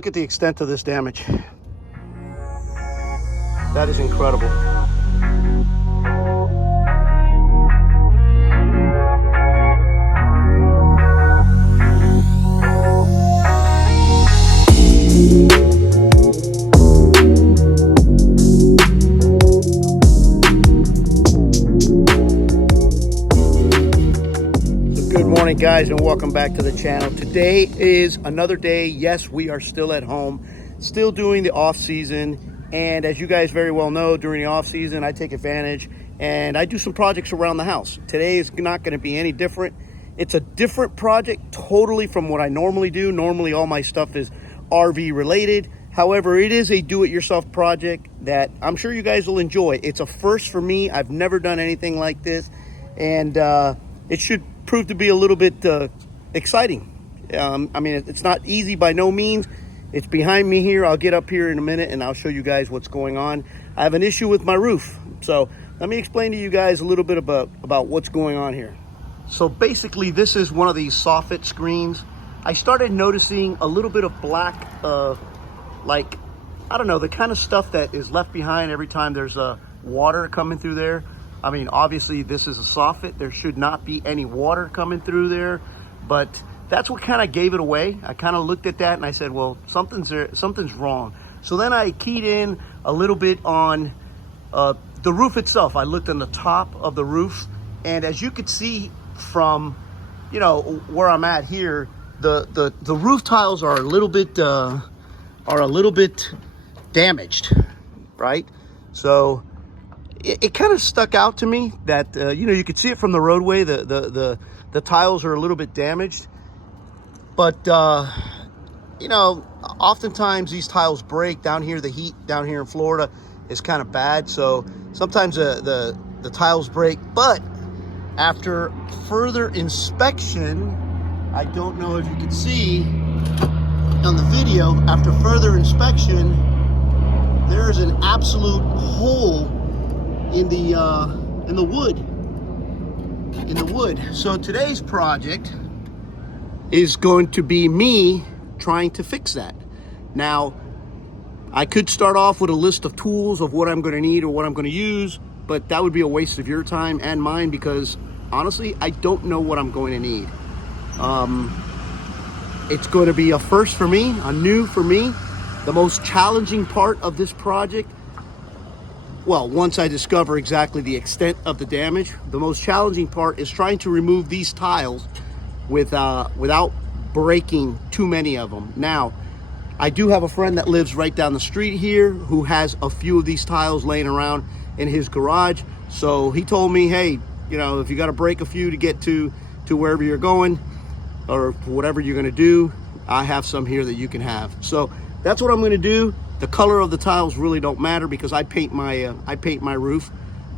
Look at the extent of this damage. That is incredible. Good morning, guys, and welcome back to the channel. Today is another day. Yes, we are still at home, still doing the off season. And as you guys very well know, during the off season, I take advantage and I do some projects around the house. Today is not going to be any different. It's a different project totally from what I normally do. Normally, all my stuff is RV related. However, it is a do-it-yourself project that I'm sure you guys will enjoy. It's a first for me. I've never done anything like this, and it should prove to be a little bit exciting. I mean, it's not easy by no means. It's behind me here. I'll get up here in a minute and I'll show you guys what's going on. I have an issue with my roof. So let me explain to you guys a little bit about what's going on here. So basically, this is one of these soffit screens. I started noticing a little bit of black, like, I don't know, the kind of stuff that is left behind every time there's water coming through there. I mean, obviously this is a soffit. There should not be any water coming through there, but that's what kind of gave it away. I kind of looked at that and I said, well, something's wrong. So then I keyed in a little bit on the roof itself. I looked on the top of the roof, and as you could see from, you know, where I'm at here, the roof tiles are a little bit damaged, right? So it kind of stuck out to me that, you know, you could see it from the roadway. The tiles are a little bit damaged. But, you know, oftentimes these tiles break down here. The heat down here in Florida is kind of bad. So sometimes the tiles break. But after further inspection, I don't know if you can see on the video, after further inspection, there is an absolute hole in the wood. So today's project is going to be me trying to fix that. Now, I could start off with a list of tools of what I'm going to need or what I'm going to use, but that would be a waste of your time and mine because honestly, I don't know what I'm going to need. It's going to be a first for me, a new for me. The most challenging part of this project, well, once I discover exactly the extent of the damage, the most challenging part is trying to remove these tiles without breaking too many of them. Now, I do have a friend that lives right down the street here who has a few of these tiles laying around in his garage. So he told me, hey, you know, if you got to break a few to get to wherever you're going or whatever you're going to do, I have some here that you can have. So that's what I'm going to do. The color of the tiles really don't matter because I paint my roof.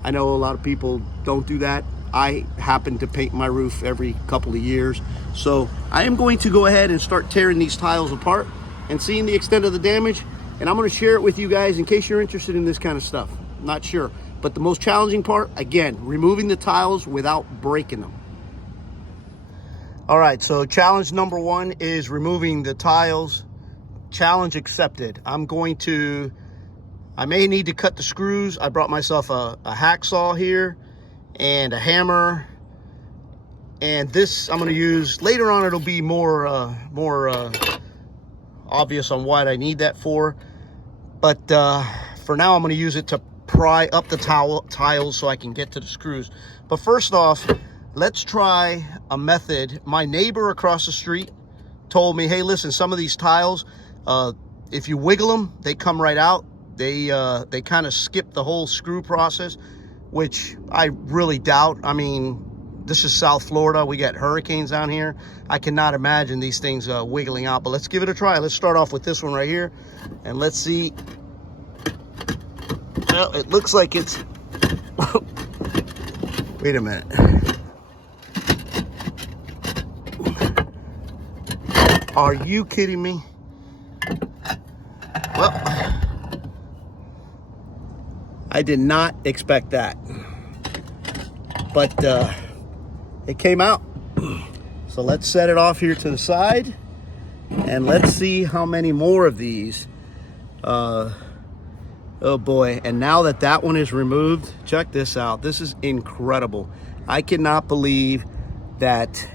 I know a lot of people don't do that. I happen to paint my roof every couple of years. So I am going to go ahead and start tearing these tiles apart and seeing the extent of the damage. And I'm going to share it with you guys in case you're interested in this kind of stuff. Not sure. But the most challenging part, again, removing the tiles without breaking them. All right, so challenge number one is removing the tiles. Challenge accepted. I may need to cut the screws. I brought myself a hacksaw here and a hammer, and this I'm going to use later on. It'll be more obvious on what I need that for, but for now I'm going to use it to pry up the tiles so I can get to the screws. But first off, let's try a method. My neighbor across the street told me, hey, listen, some of these tiles, if you wiggle them, they come right out. They kind of skip the whole screw process, which I really doubt. I mean, this is South Florida. We got hurricanes down here. I cannot imagine these things wiggling out, but let's give it a try. Let's start off with this one right here, and let's see. Well, it looks like it's, wait a minute. Are you kidding me? Well, I did not expect that, but it came out. So let's set it off here to the side And let's see how many more of these. Oh boy, and now that that one is removed, check this out. This is incredible. I cannot believe that.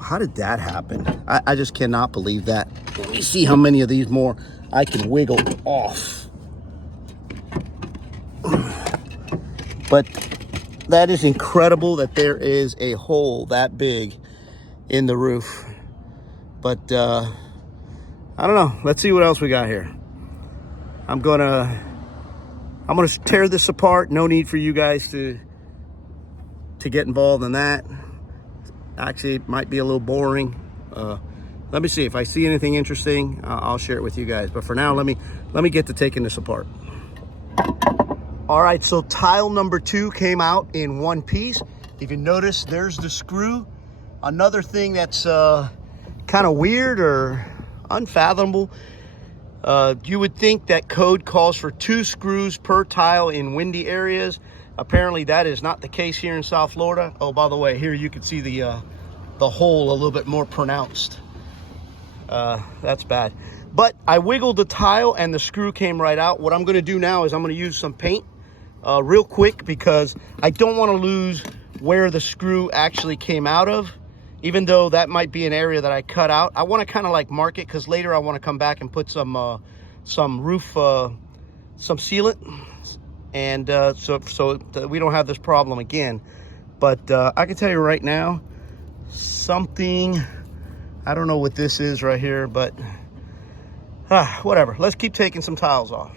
How did that happen? I just cannot believe that. Let me see how many of these more I can wiggle off. But that is incredible that there is a hole that big in the roof. But I don't know. Let's see what else we got here. I'm gonna tear this apart. No need for you guys to get involved in that. Actually, it might be a little boring. Let me see if I see anything interesting. I'll share it with you guys. But for now, let me get to taking this apart. All right, so tile number 2 came out in one piece. If you notice, there's the screw. Another thing that's kind of weird or unfathomable. You would think that code calls for 2 screws per tile in windy areas. Apparently that is not the case here in South Florida. Oh, by the way, here you can see the hole a little bit more pronounced. That's bad. But I wiggled the tile and the screw came right out. What I'm gonna do now is I'm gonna use some paint real quick, because I don't wanna lose where the screw actually came out of. Even though that might be an area that I cut out, I want to kind of like mark it, because later I want to come back and put some roof, some sealant, and so that we don't have this problem again. But I can tell you right now, something, I don't know what this is right here, but whatever. Let's keep taking some tiles off.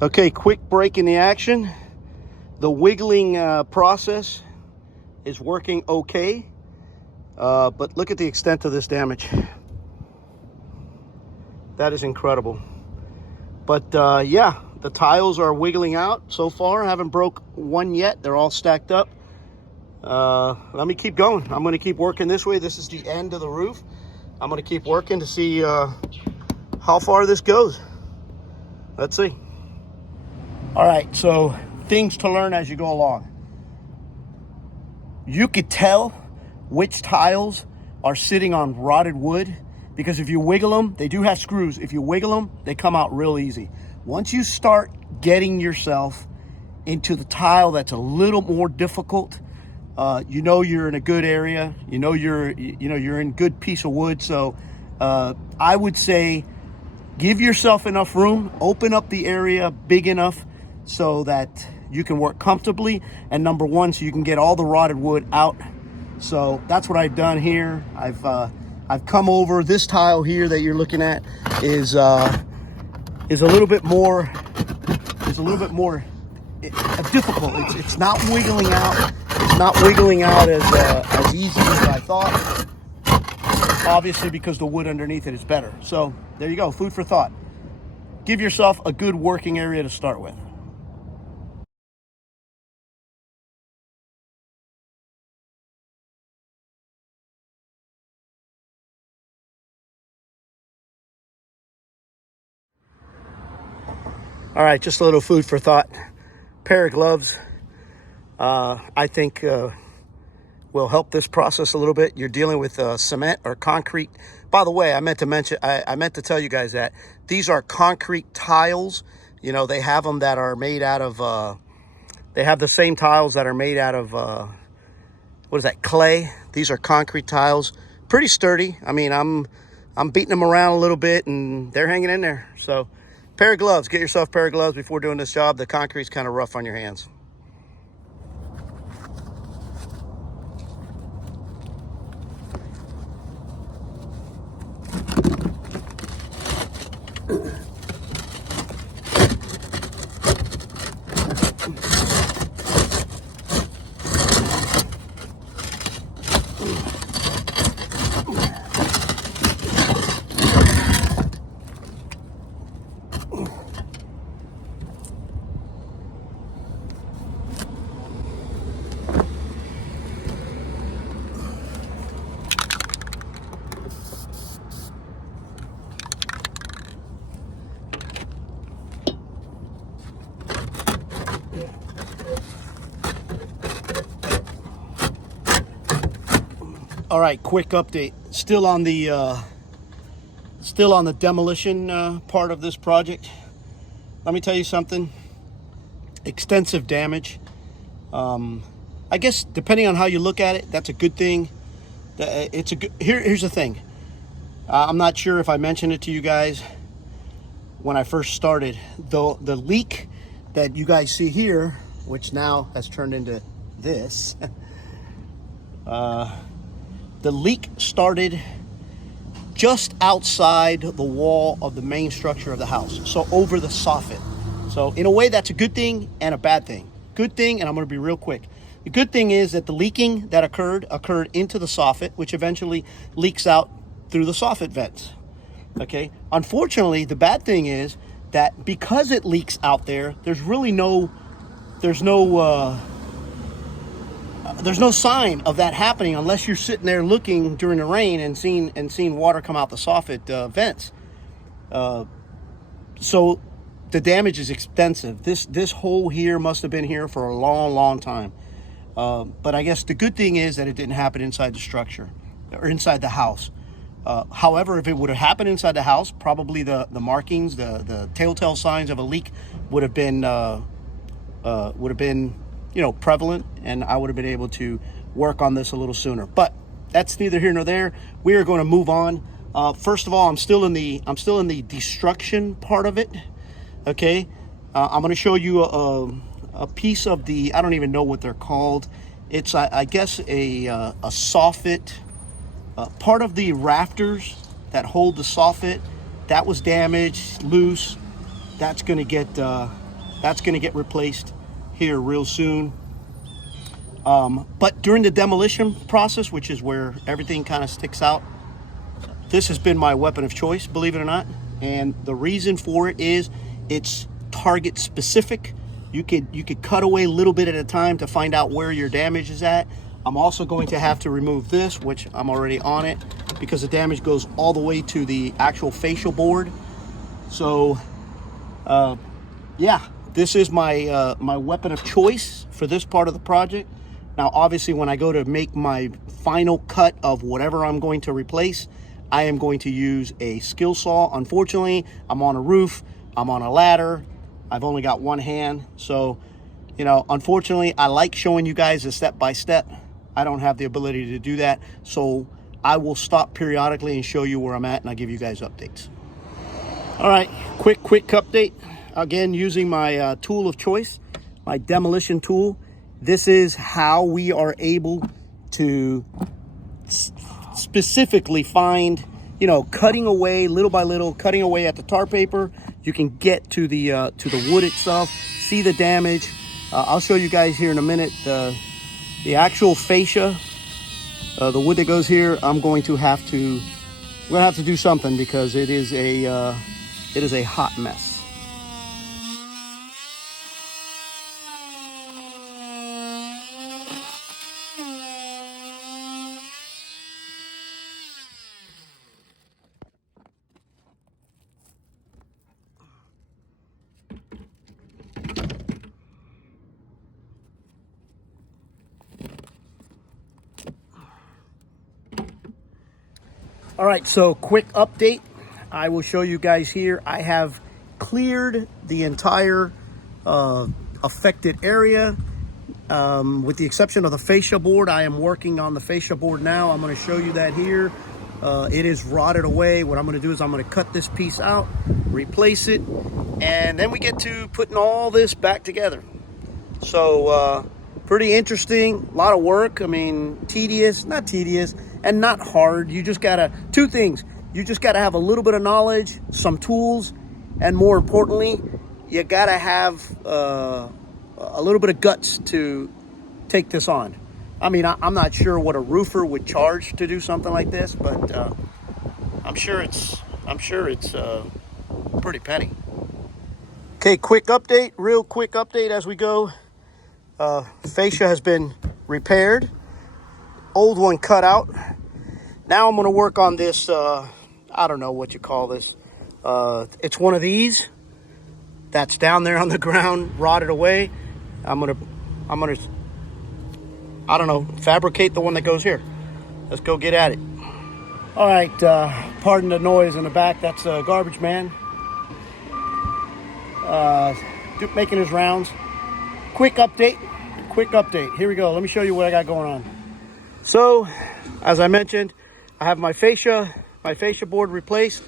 Okay, quick break in the action. The wiggling process is working okay. But look at the extent of this damage. That is incredible. But yeah, the tiles are wiggling out so far. I haven't broke one yet. They're all stacked up. Let me keep going. I'm going to keep working this way. This is the end of the roof. I'm going to keep working to see how far this goes. Let's see. All right, so things to learn as you go along. You could tell which tiles are sitting on rotted wood, because if you wiggle them, they do have screws. If you wiggle them, they come out real easy. Once you start getting yourself into the tile that's a little more difficult, you know you're in a good area. You know you're in good piece of wood. So I would say give yourself enough room, open up the area big enough so that you can work comfortably. And number one, so you can get all the rotted wood out. So that's what I've done here. I've come over this tile here that you're looking at is a little bit more difficult. It's not wiggling out. It's not wiggling out as easy as I thought. Obviously, because the wood underneath it is better. So there you go. Food for thought. Give yourself a good working area to start with. All right, just a little food for thought. Pair of gloves, I think will help this process a little bit. You're dealing with cement or concrete. By the way, I meant to tell you guys that these are concrete tiles. You know, they have them that are made out of, they have the same tiles that are made out of, what is that, clay? These are concrete tiles, pretty sturdy. I mean, I'm beating them around a little bit and they're hanging in there. So, pair of gloves. Get yourself a pair of gloves before doing this job. The concrete's kind of rough on your hands. All right, quick update. Still on the demolition part of this project. Let me tell you something. Extensive damage. I guess depending on how you look at it, that's a good thing. It's a good. Here's the thing. I'm not sure if I mentioned it to you guys when I first started. The leak that you guys see here, which now has turned into this, the leak started just outside the wall of the main structure of the house, so over the soffit. So in a way, that's a good thing and a bad thing. Good thing, and I'm going to be real quick. The good thing is that the leaking that occurred into the soffit, which eventually leaks out through the soffit vents. Okay. Unfortunately, the bad thing is that because it leaks out there, there's no sign of that happening unless you're sitting there looking during the rain and seeing water come out the soffit vents. So the damage is extensive. This hole here must have been here for a long time. But I guess the good thing is that it didn't happen inside the structure or inside the house. However, if it would have happened inside the house, probably the markings, the telltale signs of a leak would have been prevalent, and I would have been able to work on this a little sooner. But that's neither here nor there. We are going to move on. First of all, I'm still in the destruction part of it. Okay, I'm going to show you a piece of the, I don't even know what they're called. It's I guess a soffit. Part of the rafters that hold the soffit that was damaged, loose. That's going to get replaced here real soon. But during the demolition process, which is where everything kind of sticks out, this has been my weapon of choice, believe it or not. And the reason for it is it's target specific. You could cut away a little bit at a time to find out where your damage is at. I'm also going to have to remove this, which I'm already on it, because the damage goes all the way to the actual fascia board. So, yeah, this is my my weapon of choice for this part of the project. Now, obviously, when I go to make my final cut of whatever I'm going to replace, I am going to use a skill saw. Unfortunately, I'm on a roof, I'm on a ladder, I've only got one hand. So, unfortunately, I like showing you guys a step-by-step. I don't have the ability to do that. So I will stop periodically and show you where I'm at, and I'll give you guys updates. All right, quick update. Again, using my tool of choice, my demolition tool. This is how we are able to specifically find, cutting away little by little, cutting away at the tar paper. You can get to the wood itself, see the damage. I'll show you guys here in a minute the actual fascia, the wood that goes here. I'm going to have to do something because it is a hot mess. All right, so quick update. I will show you guys here. I have cleared the entire affected area with the exception of the fascia board. I am working on the fascia board now. I'm going to show you that here. It is rotted away. What I'm going to do is I'm going to cut this piece out, replace it, and then we get to putting all this back together. So pretty interesting, a lot of work. I mean, not tedious and not hard. You just gotta, two things. You just gotta have a little bit of knowledge, some tools, and more importantly, you gotta have a little bit of guts to take this on. I mean, I'm not sure what a roofer would charge to do something like this, but I'm sure it's pretty penny. Okay, real quick update as we go. Fascia has been repaired, old one cut out. Now I'm going to work on this, I don't know what you call this. It's one of these that's down there on the ground, rotted away. I'm gonna, I don't know, fabricate the one that goes here. Let's go get at it. All right, pardon the noise in the back. That's a garbage man making his rounds. Quick update. Here we go. Let me show you what I got going on. So, as I mentioned, I have my fascia board replaced.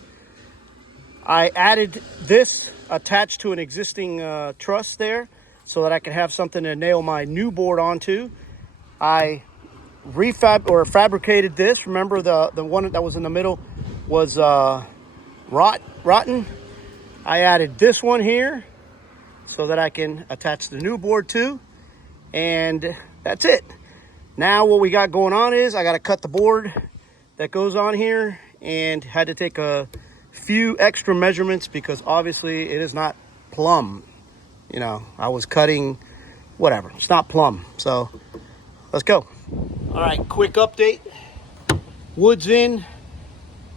I added this attached to an existing truss there so that I could have something to nail my new board onto. I fabricated this. Remember the one that was in the middle was rotten. I added this one here so that I can attach the new board to, and that's it. Now what we got going on is I got to cut the board that goes on here, and had to take a few extra measurements because obviously it is not plumb. You know, I was cutting whatever, it's not plumb. So let's go. All right, quick update. Wood's in.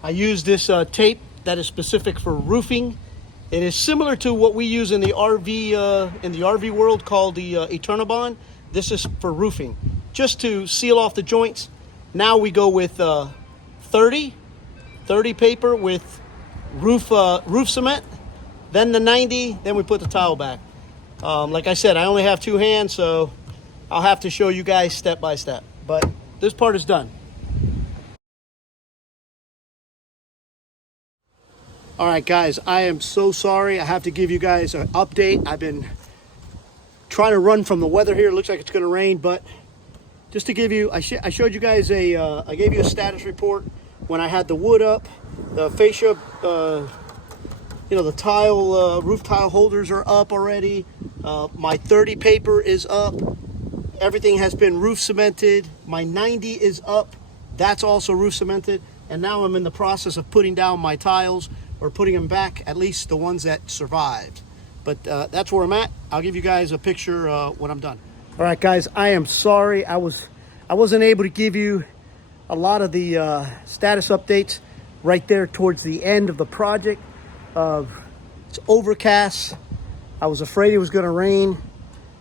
I use this tape that is specific for roofing. It is similar to what we use in the RV world called the Eternabond. This is for roofing, just to seal off the joints. Now we go with 30 paper with roof cement, then the 90, then we put the tile back. Like I said, I only have two hands, so I'll have to show you guys step by step, but this part is done. All right, guys, I am so sorry. I have to give you guys an update. I've been trying to run from the weather here. It looks like it's going to rain, but just to give you, I showed you guys I gave you a status report when I had the wood up, the fascia, you know, the tile, roof tile holders are up already. My 30 paper is up. Everything has been roof cemented. My 90 is up. That's also roof cemented. And now I'm in the process of putting down my tiles, or putting them back, at least the ones that survived. But that's where I'm at. I'll give you guys a picture when I'm done. All right, guys, I am sorry. I wasn't able to give you a lot of the status updates right there towards the end of the project. It's overcast. I was afraid it was gonna rain,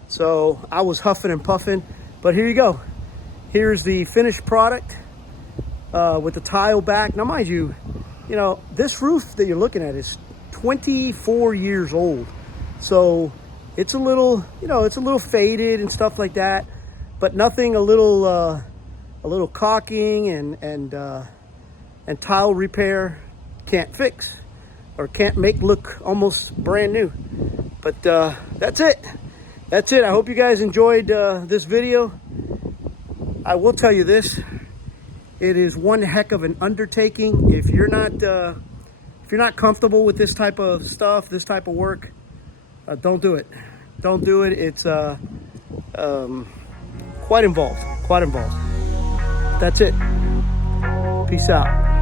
so I was huffing and puffing. But here you go. Here's the finished product with the tile back. Now, mind you, you know, this roof that you're looking at is 24 years old. So it's a little, you know, it's a little faded and stuff like that, but nothing a little caulking and tile repair can't fix or can't make look almost brand new. But that's it. That's it. I hope you guys enjoyed this video. I will tell you this. It is one heck of an undertaking. If you're not comfortable with this type of stuff, this type of work, don't do it. Don't do it. It's quite involved. That's it. Peace out.